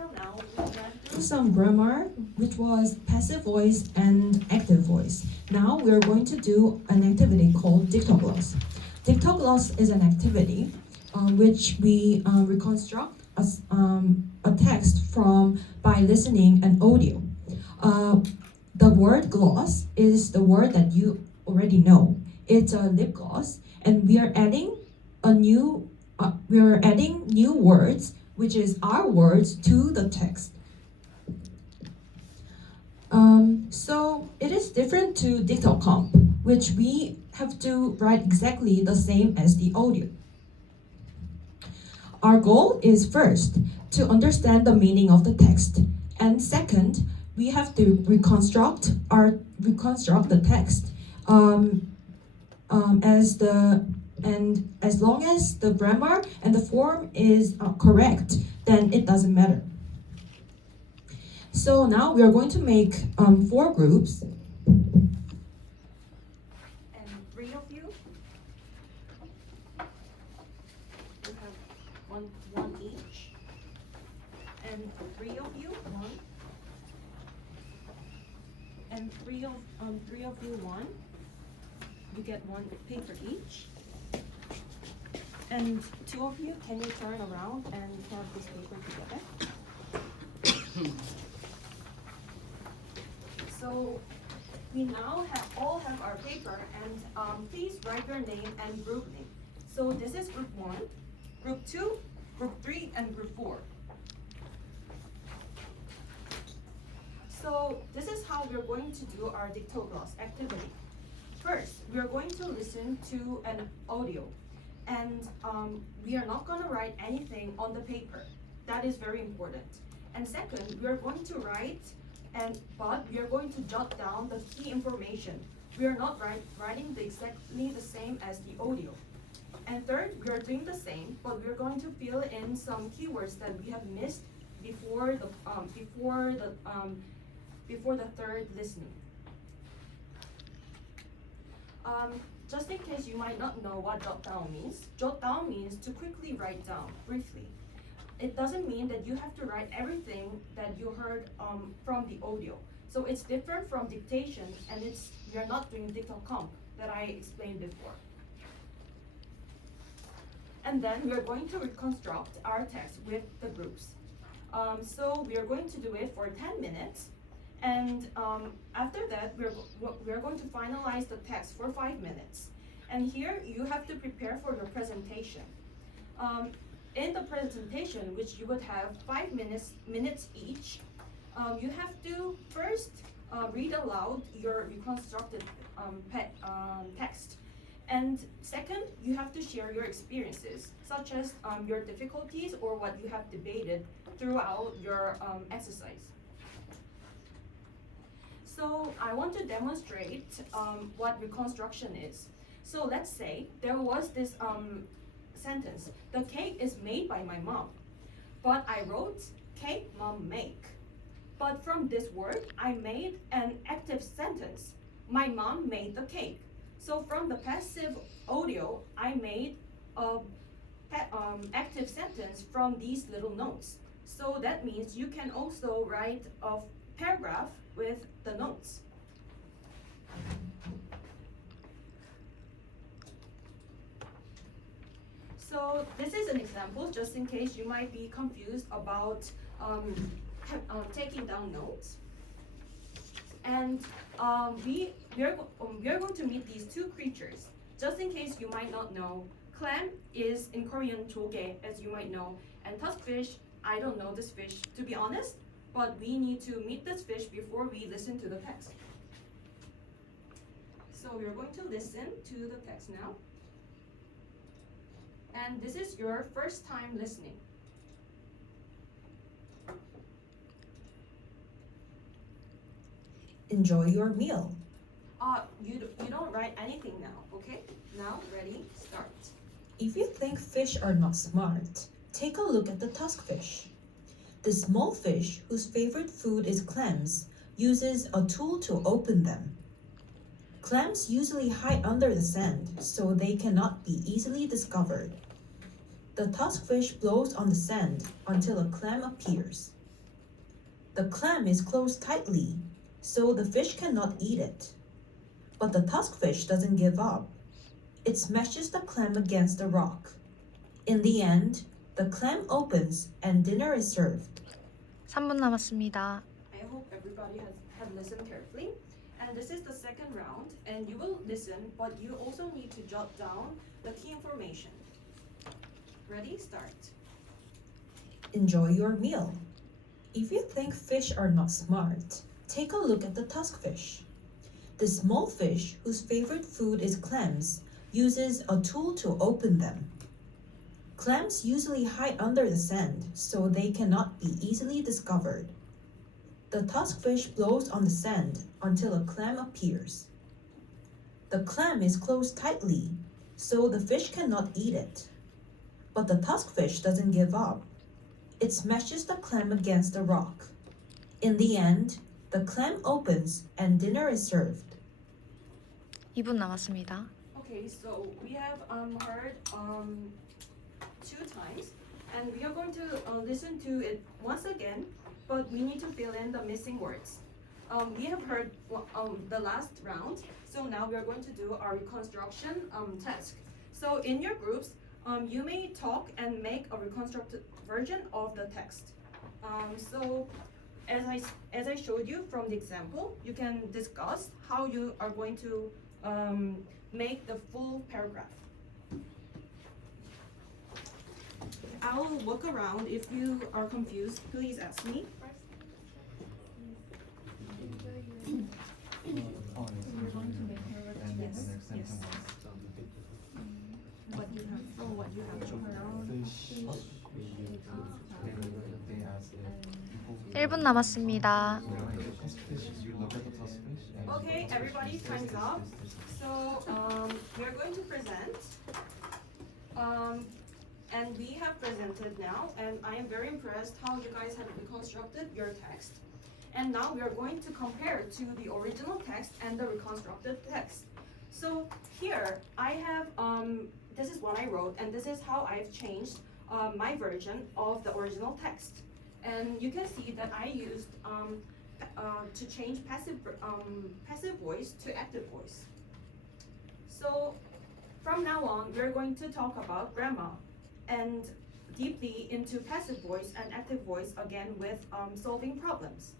until now, we went through some grammar, which was passive voice and active voice. Now we are going to do an activity called Dictogloss. Dictogloss is an activity which we reconstruct a text from by listening an audio. The word gloss is the word that you already know. It's a lip gloss, and we are adding new words, which is our words, to the text. So it is different to Dictocomp, which we have to write exactly the same as the audio. Our goal is first to understand the meaning of the text, and second, we have to reconstruct the text as long as the grammar and the form is correct, then it doesn't matter. So now we are going to make 4 groups. And 3 of you. You have one each. And 3 of you, 1. And 3 of you, 1. You get 1 paper each. And 2 of you, can you turn around and have this paper together? So we now all have our paper, and please write your name and group name. So this is group 1, group 2, group 3, and group 4. So this is how we're going to do our Dictogloss activity. First, we are going to listen to an audio, and we are not going to write anything on the paper. That is very important. And second, we are going to write, but we are going to jot down the key information. We are not writing exactly the same as the audio. And third, we are doing the same, but we are going to fill in some keywords that we have missed before the third listening. Just in case you might not know what jot down means to quickly write down briefly. It doesn't mean that you have to write everything that you heard from the audio. So it's different from dictation, and we are not doing Dictocomp that I explained before. And then we are going to reconstruct our text with the groups. So we are going to do it for 10 minutes. And after that, we're going to finalize the text for 5 minutes. And here you have to prepare for your presentation. In the presentation, which you would have 5 minutes each, you have to first read aloud your reconstructed text. And second, you have to share your experiences, such as your difficulties or what you have debated throughout your exercise. So I want to demonstrate what reconstruction is. So let's say there was this sentence: the cake is made by my mom. But I wrote cake mom make. But from this word, I made an active sentence. My mom made the cake. So from the passive audio, I made a active sentence from these little notes. So that means you can also write a paragraph with the notes. So this is an example, just in case you might be confused about taking down notes. And we are going to meet these 2 creatures. Just in case you might not know, clam is in Korean 조개, as you might know, and tuskfish, I don't know this fish, to be honest, but we need to meet this fish before we listen to the text. So we're going to listen to the text now. And this is your first time listening. Enjoy your meal. You don't write anything now, okay? Now, ready, start. If you think fish are not smart, take a look at the tuskfish. The small fish, whose favorite food is clams, uses a tool to open them. Clams usually hide under the sand, so they cannot be easily discovered. The tuskfish blows on the sand until a clam appears. The clam is closed tightly, so the fish cannot eat it. But the tuskfish doesn't give up. It smashes the clam against the rock. In the end, the clam opens and dinner is served. 3분 남았습니다. I hope everybody have listened carefully. And this is the second round, and you will listen, but you also need to jot down the key information. Ready? Start. Enjoy your meal. If you think fish are not smart, take a look at the tuskfish. The small fish, whose favorite food is clams, uses a tool to open them. Clams usually hide under the sand, so they cannot be easily discovered. The tuskfish blows on the sand until a clam appears. The clam is closed tightly, so the fish cannot eat it. But the tuskfish doesn't give up. It smashes the clam against the rock. In the end, the clam opens and dinner is served. 2분 남았습니다. Okay, so we have heard 2 times, and we are going to listen to it once again, but we need to fill in the missing words. We have heard the last round, so now we are going to do our reconstruction task. So in your groups, you may talk and make a reconstructed version of the text. So as I showed you from the example, you can discuss how you are going to make the full paragraph. I'll look around. If you are confused, please ask me. What you have shown. 1분 남았습니다. Okay, everybody, time's up. So we're going to present. And we have presented now, and I am very impressed how you guys have reconstructed your text. And now we are going to compare to the original text and the reconstructed text. So here I have, this is what I wrote, and this is how I've changed my version of the original text. And you can see that I used to change passive voice to active voice. So from now on, we're going to talk about grammar and deeply into passive voice and active voice again with solving problems.